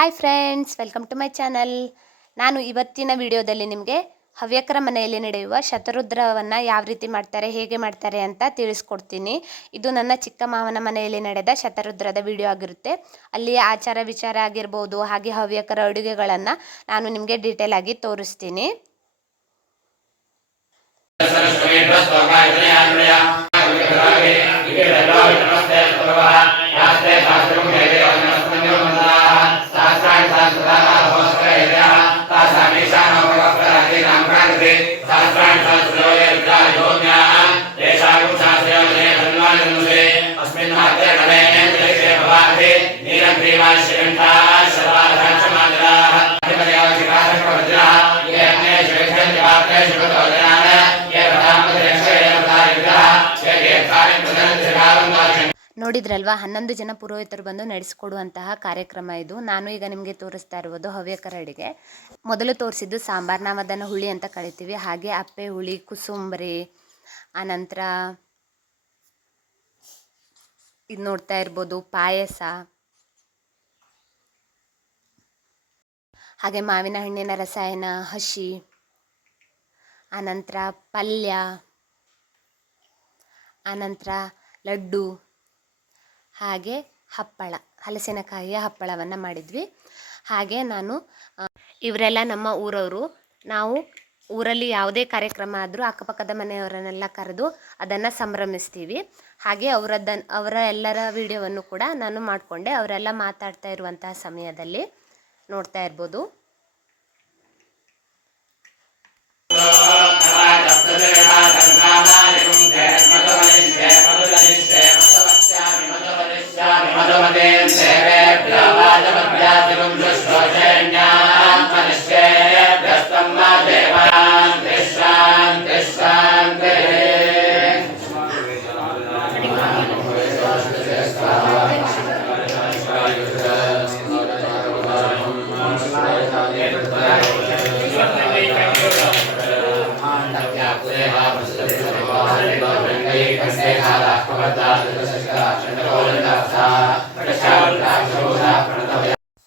Hi friends, welcome to my channel. ನಾನು ಇವತ್ತಿನ ವಿಡಿಯೋದಲ್ಲಿ ನಿಮಗೆ ಹವ್ಯಕರ ಮನೆಯಲ್ಲಿ ನಡೆಯುವ ಶತರುದ್ರವನ್ನು ಯಾವ ರೀತಿ ಮಾಡ್ತಾರೆ, ಹೇಗೆ ಮಾಡ್ತಾರೆ ಅಂತ ತಿಳಿಸ್ಕೊಡ್ತೀನಿ. ಇದು ನನ್ನ ಚಿಕ್ಕ ಮಾವನ ಮನೆಯಲ್ಲಿ ನಡೆದ ಶತರುದ್ರದ ವಿಡಿಯೋ ಆಗಿರುತ್ತೆ. ಅಲ್ಲಿ ಆಚಾರ ವಿಚಾರ ಆಗಿರ್ಬೋದು, ಹಾಗೆ ಹವ್ಯಕರ ಅಡುಗೆಗಳನ್ನು ನಾನು ನಿಮಗೆ ಡೀಟೇಲ್ ಆಗಿ ತೋರಿಸ್ತೀನಿ. ನೋಡಿದ್ರಲ್ವಾ, 11 ಜನ ಪುರೋಹಿತರು ಬಂದು ನಡೆಸಿಕೊಡುವಂತಹ ಕಾರ್ಯಕ್ರಮ ಇದು. ನಾನು ಈಗ ನಿಮಗೆ ತೋರಿಸ್ತಾ ಇರುವುದು ಹವ್ಯಕರ ಅಡಿಗೆ. ಮೊದಲು ತೋರಿಸಿದ್ದು ಸಾಂಬಾರ್, ನಾವು ಅದನ್ನು ಹುಳಿ ಅಂತ ಕರಿತೀವಿ. ಹಾಗೆ ಅಪ್ಪೆ ಹುಳಿ, ಕುಸುಂಬರಿ, ಆನಂತರ ಇದು ನೋಡ್ತಾ ಇರ್ಬೋದು ಪಾಯಸ, ಹಾಗೆ ಮಾವಿನ ಹಣ್ಣಿನ ರಸಾಯನ, ಹಸಿ, ಆನಂತರ ಪಲ್ಯ, ಆನಂತರ ಲಡ್ಡು, ಹಾಗೆ ಹಪ್ಪಳ, ಹಲಸಿನಕಾಯಿಯ ಹಪ್ಪಳವನ್ನು ಮಾಡಿದ್ವಿ. ಹಾಗೆ ಇವರೆಲ್ಲ ನಮ್ಮ ಊರವರು. ನಾವು ಊರಲ್ಲಿ ಯಾವುದೇ ಕಾರ್ಯಕ್ರಮ ಆದರೂ ಅಕ್ಕಪಕ್ಕದ ಮನೆಯವರನ್ನೆಲ್ಲ ಕರೆದು ಅದನ್ನು ಸಂಭ್ರಮಿಸ್ತೀವಿ. ಹಾಗೆ ಅವರ ಎಲ್ಲರ ವಿಡಿಯೋವನ್ನು ಕೂಡ ನಾನು ಮಾಡಿಕೊಂಡೆ. ಅವರೆಲ್ಲ ಮಾತಾಡ್ತಾ ಇರುವಂತಹ ಸಮಯದಲ್ಲಿ ನೋಡ್ತಾ ಇರ್ಬೋದು.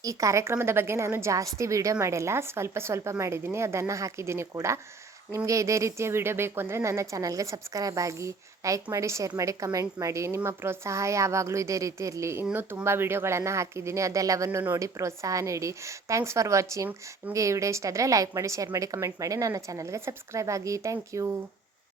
ಈ ಕಾರ್ಯಕ್ರಮದ ಬಗ್ಗೆ ನಾನು ಜಾಸ್ತಿ ವಿಡಿಯೋ ಮಾಡಿಲ್ಲ, ಸ್ವಲ್ಪ ಮಾಡಿದ್ದೀನಿ, ಅದನ್ನು ಹಾಕಿದ್ದೀನಿ ಕೂಡ. ನಿಮಗೆ ಇದೇ ರೀತಿಯ ವಿಡಿಯೋ ಬೇಕು ಅಂದರೆ ನನ್ನ ಚಾನಲ್ಗೆ ಸಬ್ಸ್ಕ್ರೈಬ್ ಆಗಿ, ಲೈಕ್ ಮಾಡಿ, ಶೇರ್ ಮಾಡಿ, ಕಮೆಂಟ್ ಮಾಡಿ. ನಿಮ್ಮ ಪ್ರೋತ್ಸಾಹ ಯಾವಾಗಲೂ ಇದೇ ರೀತಿ ಇರಲಿ. ಇನ್ನೂ ತುಂಬ ವಿಡಿಯೋಗಳನ್ನು ಹಾಕಿದ್ದೀನಿ, ಅದೆಲ್ಲವನ್ನು ನೋಡಿ ಪ್ರೋತ್ಸಾಹ ನೀಡಿ. Thanks for watching. ನಿಮಗೆ ಈ ವಿಡಿಯೋ ಇಷ್ಟ ಆದರೆ ಲೈಕ್ ಮಾಡಿ, ಶೇರ್ ಮಾಡಿ, ಕಮೆಂಟ್ ಮಾಡಿ, ನನ್ನ ಚಾನಲ್ಗೆ ಸಬ್ಸ್ಕ್ರೈಬ್ ಆಗಿ. Thank you.